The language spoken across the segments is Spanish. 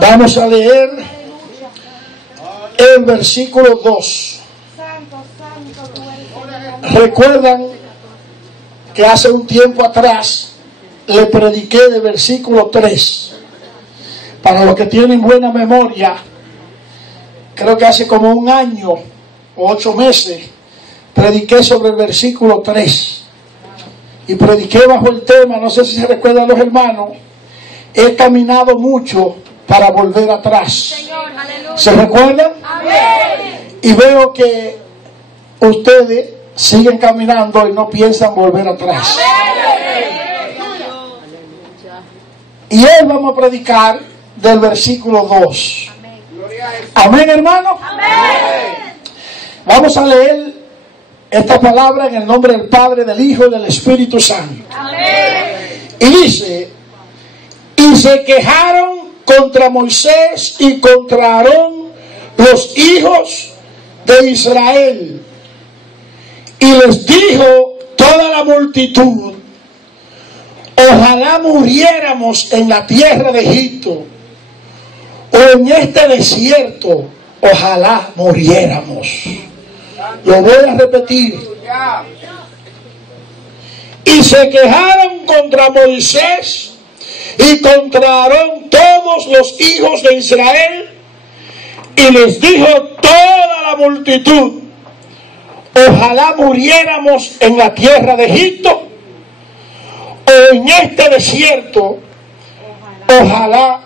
Vamos a leer el versículo 2. Recuerdan que hace un tiempo atrás le prediqué del versículo 3. Para los que tienen buena memoria, creo que hace como un año o 8 meses prediqué sobre el versículo 3. Y prediqué bajo el tema, no sé si se recuerdan los hermanos, he caminado mucho para volver atrás. ¿Se recuerdan? Amén. Y veo que ustedes siguen caminando y no piensan volver atrás. Y hoy vamos a predicar del versículo 2. Amén, hermano. Amén. Vamos a leer esta palabra en el nombre del Padre, del Hijo y del Espíritu Santo. Amén. Y dice: y se quejaron contra Moisés y contra Aarón los hijos de Israel. Y les dijo toda la multitud: ojalá muriéramos en la tierra de Egipto, o en este desierto, ojalá muriéramos. Lo voy a repetir. Y se quejaron contra Moisés y contra Aarón todos los hijos de Israel, y les dijo toda la multitud: ojalá muriéramos en la tierra de Egipto, o en este desierto, ojalá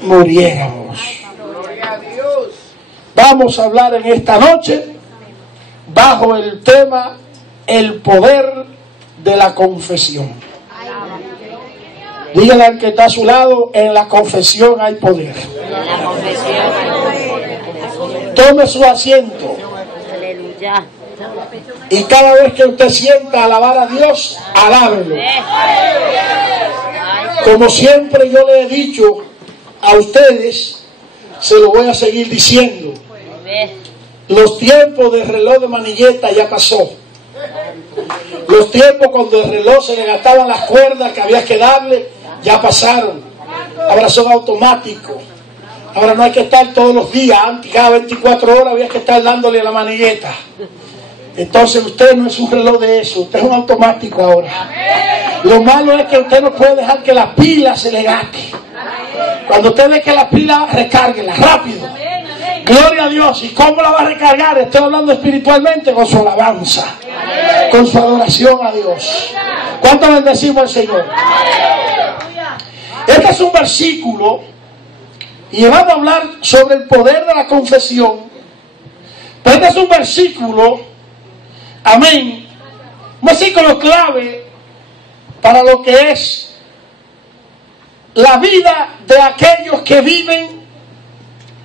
muriéramos. Vamos a hablar en esta noche bajo el tema el poder de la confesión. Dígale al que está a su lado: en la confesión hay poder. Tome su asiento. Y cada vez que usted sienta alabar a Dios, alábelo. Como siempre yo le he dicho a ustedes, se lo voy a seguir diciendo: los tiempos del reloj de manilleta ya pasó. Los tiempos cuando el reloj se le gastaban las cuerdas que había que darle, ya pasaron. Ahora son automáticos. Ahora no hay que estar todos los días. Antes, cada 24 horas había que estar dándole a la manilleta. Entonces usted no es un reloj de eso, usted es un automático ahora. Lo malo es que usted no puede dejar que la pila se le gaste. Cuando usted ve que la pila, recárguela rápido. Gloria a Dios. ¿Y cómo la va a recargar? Estoy hablando espiritualmente, con su alabanza, con su adoración a Dios. ¿Cuánto bendecimos al Señor? Este es un versículo y vamos a hablar sobre el poder de la confesión. Pero este es un versículo, amén, un versículo clave para lo que es la vida de aquellos que viven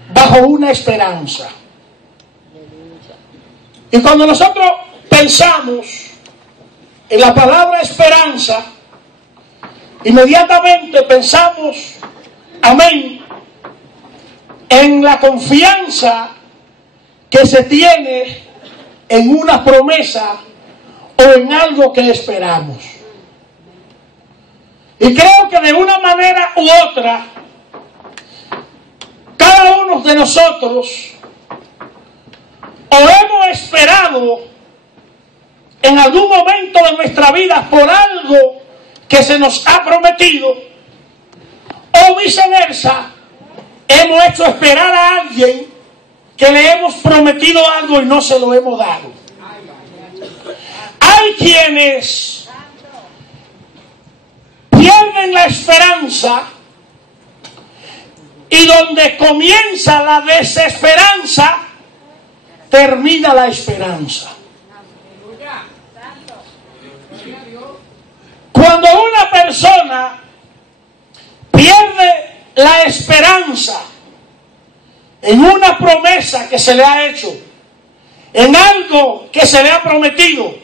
bajo una esperanza. Y cuando nosotros pensamos en la palabra esperanza, inmediatamente pensamos, amén, en la confianza que se tiene en una promesa o en algo que esperamos. Y creo que de una manera u otra, cada uno de nosotros o hemos esperado en algún momento de nuestra vida por algo que se nos ha prometido, o viceversa, hemos hecho esperar a alguien que le hemos prometido algo y no se lo hemos dado. Hay quienes pierden la esperanza, y donde comienza la desesperanza, termina la esperanza. Cuando una persona pierde la esperanza en una promesa que se le ha hecho, en algo que se le ha prometido,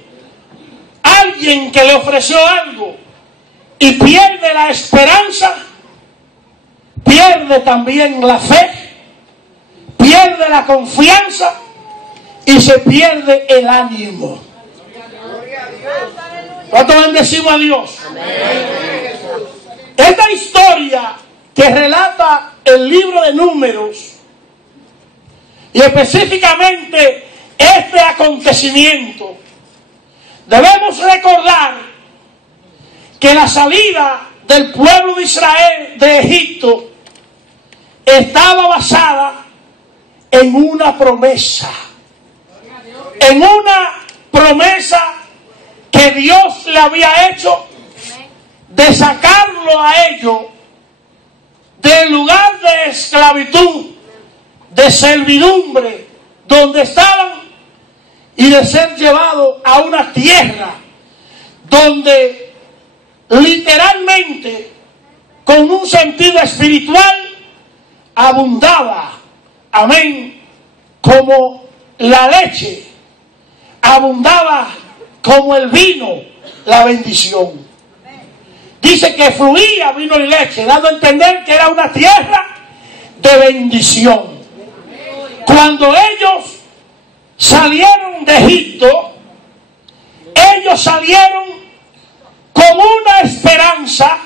alguien que le ofreció algo, y pierde la esperanza, pierde también la fe, pierde la confianza y se pierde el ánimo. ¿Cuánto bendecimos a Dios? Amén. Esta historia que relata el libro de Números, y específicamente este acontecimiento, debemos recordar que la salida del pueblo de Israel de Egipto estaba basada en una promesa. En una promesa que Dios le había hecho de sacarlo a ellos del lugar de esclavitud, de servidumbre, donde estaban, y de ser llevado a una tierra donde literalmente, con un sentido espiritual, abundaba, amén, como la leche, abundaba como el vino, la bendición. Dice que fluía vino y leche, dando a entender que era una tierra de bendición. Cuando ellos salieron de Egipto, ellos salieron con una esperanza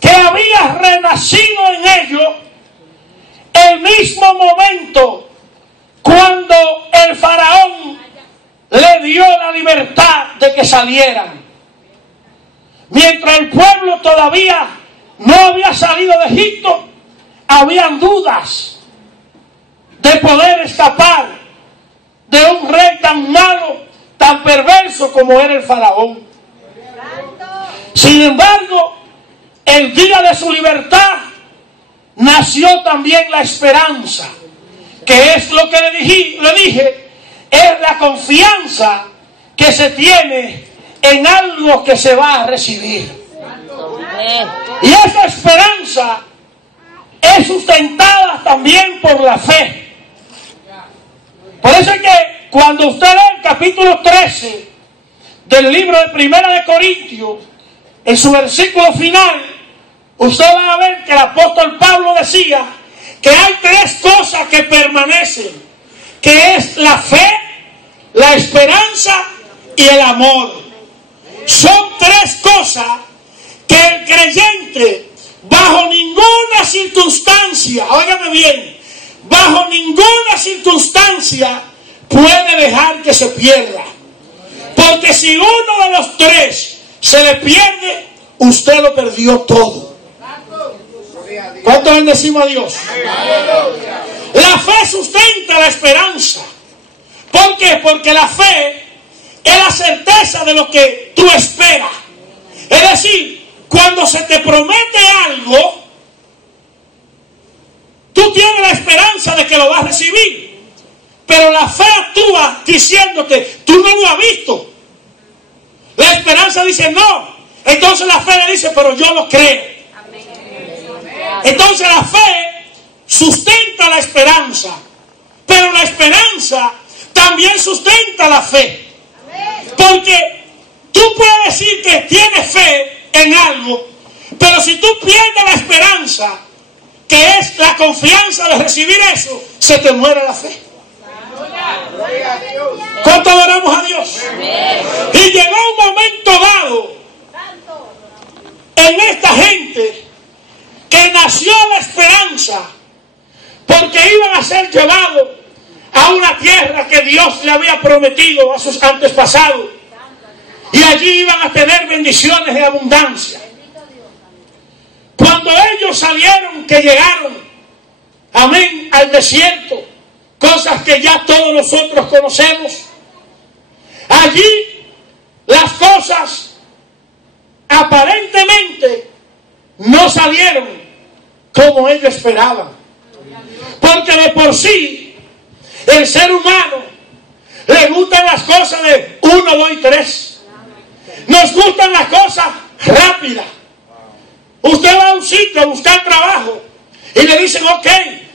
que había renacido en ellos el mismo momento cuando el faraón le dio la libertad de que salieran. Mientras el pueblo todavía no había salido de Egipto, habían dudas de poder escapar de un rey tan malo, tan perverso como era el faraón. Sin embargo, el día de su libertad nació también la esperanza, que es lo que le dije, es la confianza que se tiene en algo que se va a recibir. Y esa esperanza es sustentada también por la fe. Por eso es que cuando usted lee el capítulo 13 del libro de Primera de Corintios, en su versículo final, usted va a ver que el apóstol Pablo decía que hay tres cosas que permanecen, que es la fe, la esperanza y el amor. Son tres cosas que el creyente, bajo ninguna circunstancia, óigame bien, bajo ninguna circunstancia puede dejar que se pierda. Porque si uno de los tres se le pierde, usted lo perdió todo. ¿Cuánto bendecimos a Dios? La fe sustenta la esperanza. ¿Por qué? Porque la fe es la certeza de lo que tú esperas. Es decir, cuando se te promete algo, tú tienes la esperanza de que lo vas a recibir. Pero la fe actúa diciéndote, tú no lo has visto. La esperanza dice no. Entonces la fe le dice, pero yo lo creo. Entonces la fe sustenta la esperanza. Pero la esperanza también sustenta la fe. Porque tú puedes decir que tienes fe en algo, pero si tú pierdes la esperanza, que es la confianza de recibir eso, se te muere la fe. ¿Cuánto adoramos a Dios? Y llegó un momento dado en esta gente que nació la esperanza, porque iban a ser llevados a una tierra que Dios le había prometido a sus antepasados, y allí iban a tener bendiciones de abundancia. Cuando ellos salieron, que llegaron, amén, al desierto, cosas que ya todos nosotros conocemos, allí las cosas aparentemente no salieron como ellos esperaban. Porque de por sí el ser humano le gustan las cosas de 1, 2 y 3. Nos gustan las cosas rápidas. Usted va a un sitio a buscar trabajo y le dicen, ok,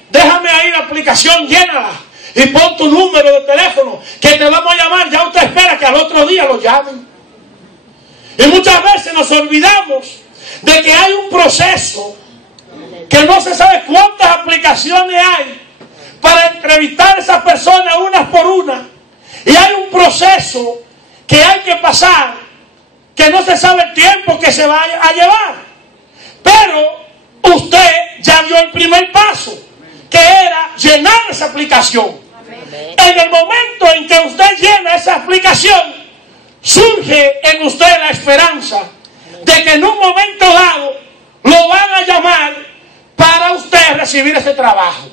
déjame ahí la aplicación, llénala y pon tu número de teléfono que te vamos a llamar. Ya usted espera que al otro día lo llamen. Y muchas veces nos olvidamos de que hay un proceso, que no se sabe cuántas aplicaciones hay para entrevistar a esas personas unas por una. Y hay un proceso que hay que pasar, que no se sabe el tiempo que se va a llevar. Pero Pero usted ya dio el primer paso, que era llenar esa aplicación. En el momento en que usted llena esa aplicación, surge en usted la esperanza de que en un momento dado lo van a llamar para usted recibir ese trabajo.